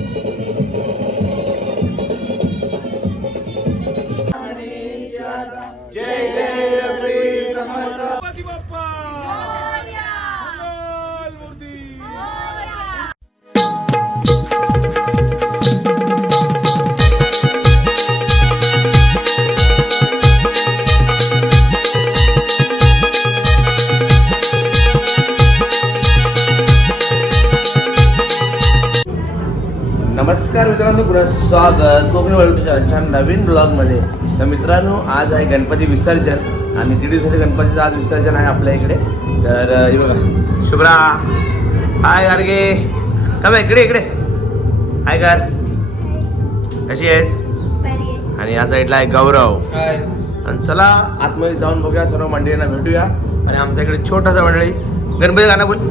Thank you. पुन्हा स्वागत. वळूच्या छान नवीन ब्लॉगमध्ये तर मित्रांनो आज आहे गणपती विसर्जन आणि दीड दिवसाचे गणपतीचं आज विसर्जन आहे आपल्या इकडे. तर हे बघा. शुभ्रा. हाय गार्गे. का बा इकडे इकडे. हाय गार. कशी आहेस? आणि या साईडला आहे गौरव. आणि चला आतमध्ये जाऊन बघूया सर्व मंडळींना भेटूया. आणि आमच्या इकडे छोटासा मंडळी. गणपती गाणं बोल.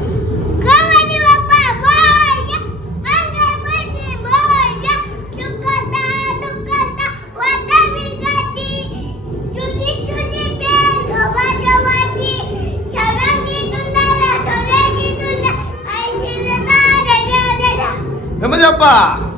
गणपती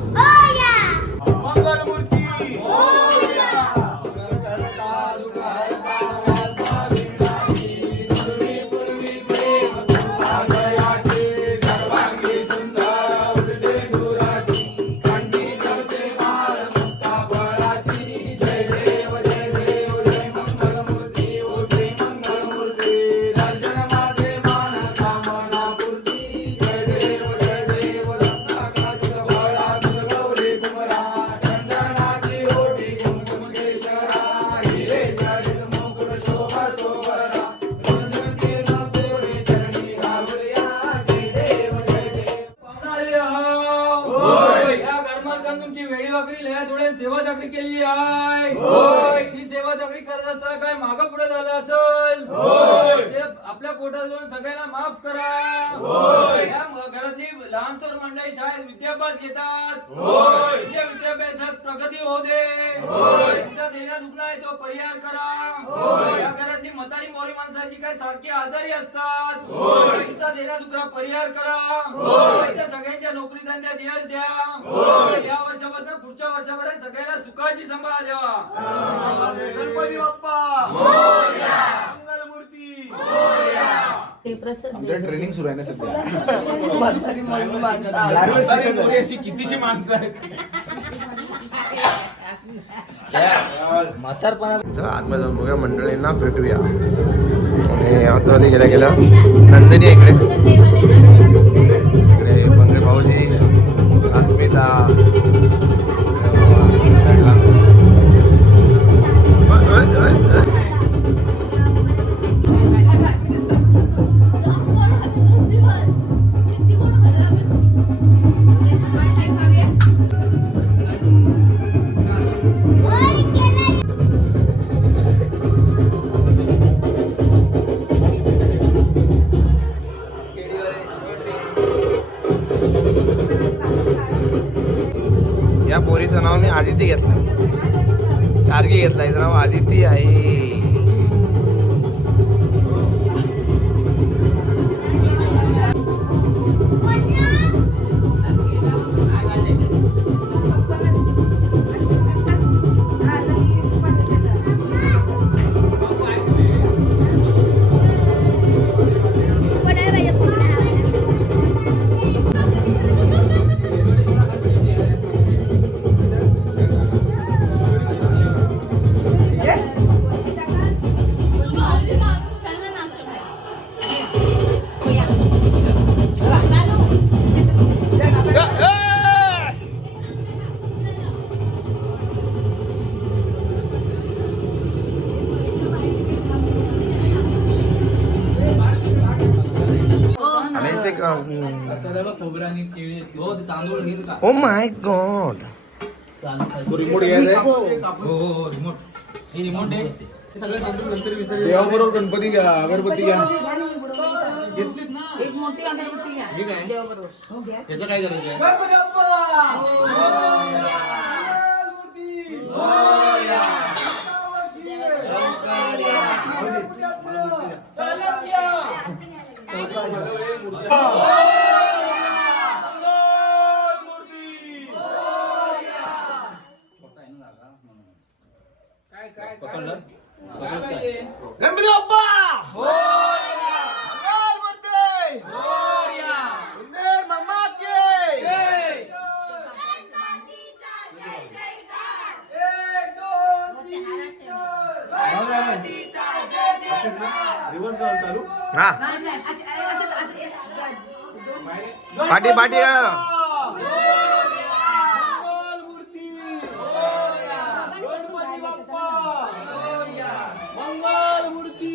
वाकडी लया थोड्या सेवा चाकरी केली आहे. ही सेवा चाकरी करत असताना काय माग पुढे झालं असल? ते आपल्या पोटात जाऊन सगळ्यांना माफ करा. या घरातली लहान थोर मंडळी शाळेत विद्याभ्यास घेतात. विद्याभ्यासात प्रगती होऊ दे. तुमचा दुखणं आहे तो परिहार करा. या घरातली म्हातारी मोरी माणसाची काय सारखी आजारी असतात. तुमचा देण्या दुखणा परिहार करा. सगळ्यांच्या नोकरी धंद्यात यश द्या. पुढच्या वर्षापर्यंत सगळ्याला सुखाची सांभाळ द्यावा. गणपती बाप्पा. मंगलमूर्ती. ट्रेनिंग सुरू आहे ना सध्या. अशी कितीशी माणसं आहेत? चला आतमध्ये जाऊन बघूया. मंडळींना भेटूया. आणि आतमध्ये गेल्या गेल्या नंदिनी इकडे. इकडे पंगरे भाऊजी. 반갑습니다. घेतलं गार्गी याचं नाव आदिती आहे. ओ माय गॉड रिमोट घ्यायचा हो हे गणपती घ्या अगरबत्ती घ्या. घेतलीत ना? एक मोठी अगरबत्ती घ्या हे त्याचं काय करायचं चालू हा नाही नाही असे- असं- असं- दोन- पाठी पाठी करा. मंगलमूर्ती गणपती बाप्पा मंगलमूर्ती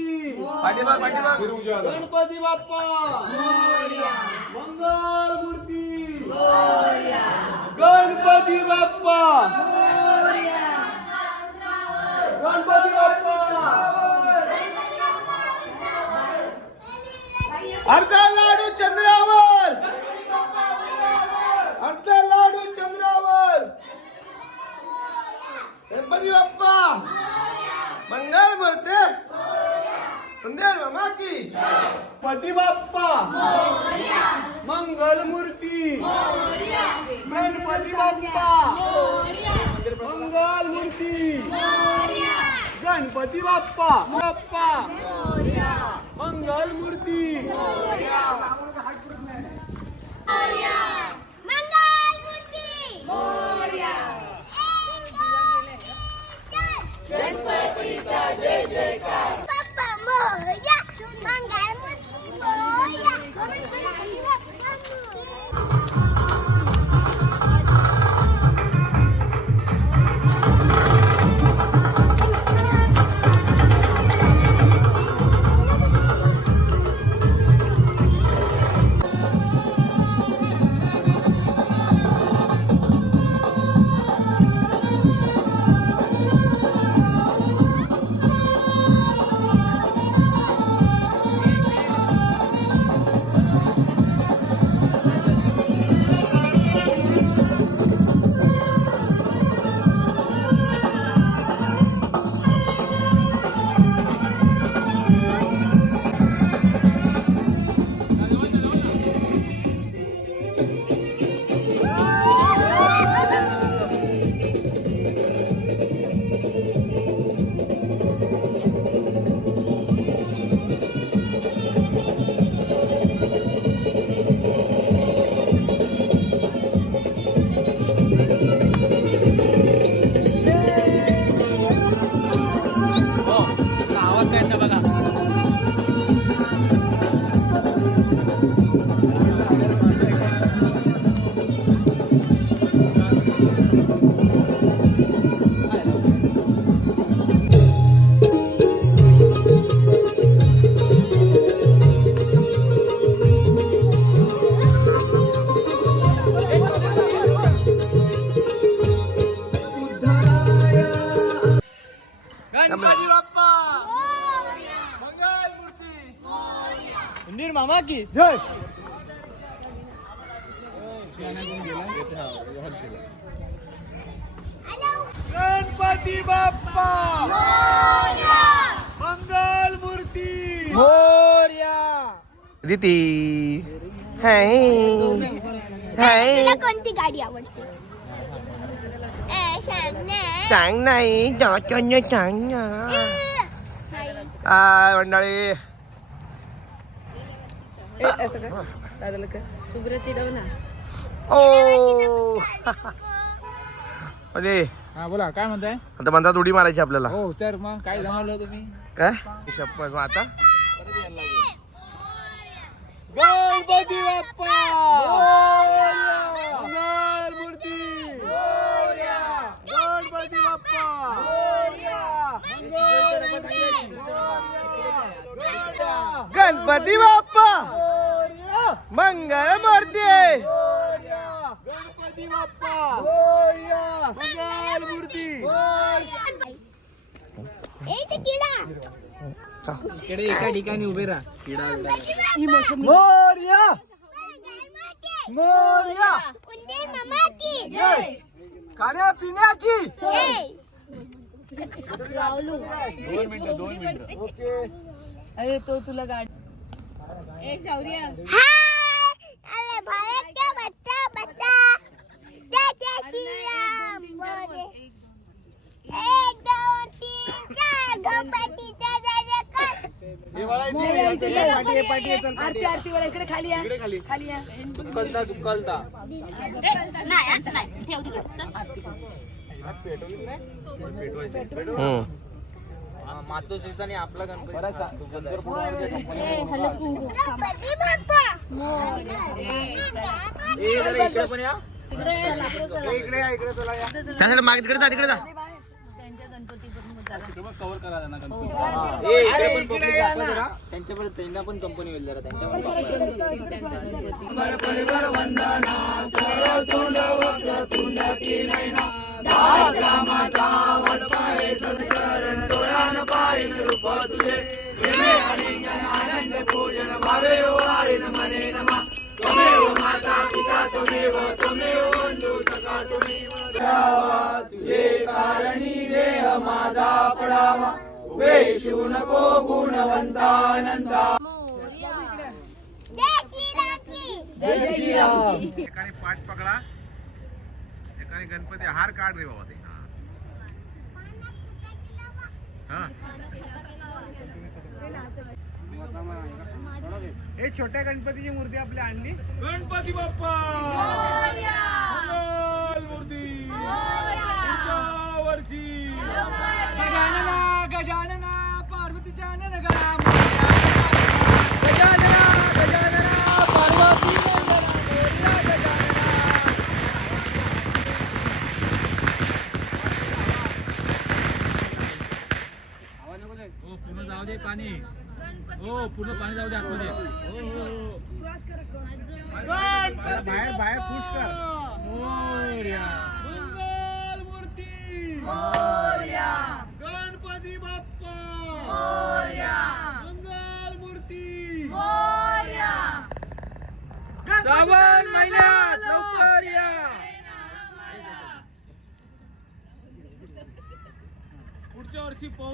पाठीमाग पाठीमाग फिर उजव्या हाताला. गणपती बाप्पा मंगलमूर्ती गणपती बाप्पा गणपती बाप्पा अर्धा लाडू चंद्रावर! अर्धा लाडू चंद्रावर! गणपती बाप्पा! मंगल बोलते? संदेश मामा की? पती बाप्पा! मंगल मूर्ती! गणपती बाप्पा! मंगल मूर्ती! गणपती बाप्पा! बाप्पा! मंगल मूर्ती! की जय गणपती बाप्पा मंगलमूर्ती मोर्या दिती हाय हाय तुला कोणती गाडी आवडते ए, सांग ना. सांग नाही जाचन्य सांग ना हाय. हाय मंडळी शुभ्र चिडव ना ओ. अरे. हा बोला काय म्हणताय? आता म्हणतात उडी मारायची आपल्याला. हो तर मग काय जमवलं तुम्ही? काय? शपथ मग आता. गणपती बाप्पा! मंगलमूर्ती गणपती बाप्पा! गणपती बाप्पा! मंगल मूर्ती गणपती बाप्पा! मंगलमूर्ती ए, ते किडा. एका ठिकाणी उभे राहा. मोरया. मोरया. उंदीर मामा की जय. खाण्या पिण्याची! जय. दोन मिनिटं दोन मिनिटं. अरे तो तुला गाडी एक शौर्य अरे भारतचा बच्चा बच्चा जय जय श्री राम बोले एक दोन तीन चार गणपतीचा. जय जयकार आरती आरती वाला इकडे खाली या खाली खाली या चुकलता चुकलता नाही असं नाही ठेव तिकडे हम्म मातोश्रीचा आणि आपला गणपती शंकर ए, जरा इकडे पण या. ए, इकडे या इकडे चला या. त्यासाठी मागे तिकडे जा तिकडे जा. दाखवा जरा. त्यांच्यापर्यंत त्यांना पण कंपनी होईल जरा त्यांच्या पण दाखवा. एकाने पाठ पकडा. एकाने गणपती हार काढ रे बाबा ते. हा. हे छोट्या गणपतीची मूर्ती आपली आणली. गणपती बाप्पा! मंगल मूर्ती. ਗਜਾਨਨਾ ਗਜਾਨਨਾ ਪਾਰਵਤੀ ਜਾਨਨਾ ਗਾ।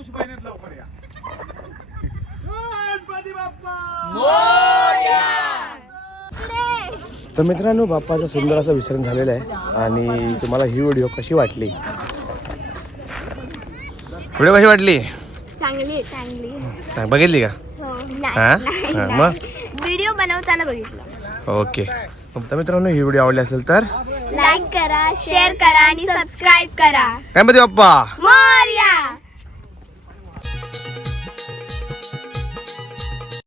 पौष महिन्यात लवकर या. गणपती बाप्पा! तर मित्रांनो बाप्पाचं सुंदर असं विसर्जन झालेलं आहे आणि तुम्हाला ही व्हिडिओ कशी वाटली? व्हिडिओ कशी वाटली? चांगली बघितली का? हो हा? हा, मग? व्हिडिओ बनवताना बघितलं. ओके. तर मित्रांनो ही व्हिडिओ आवडली असेल तर? लाईक करा शेअर करा आणि सबस्क्राईब करा. गणपती बाप्पा! मोरया!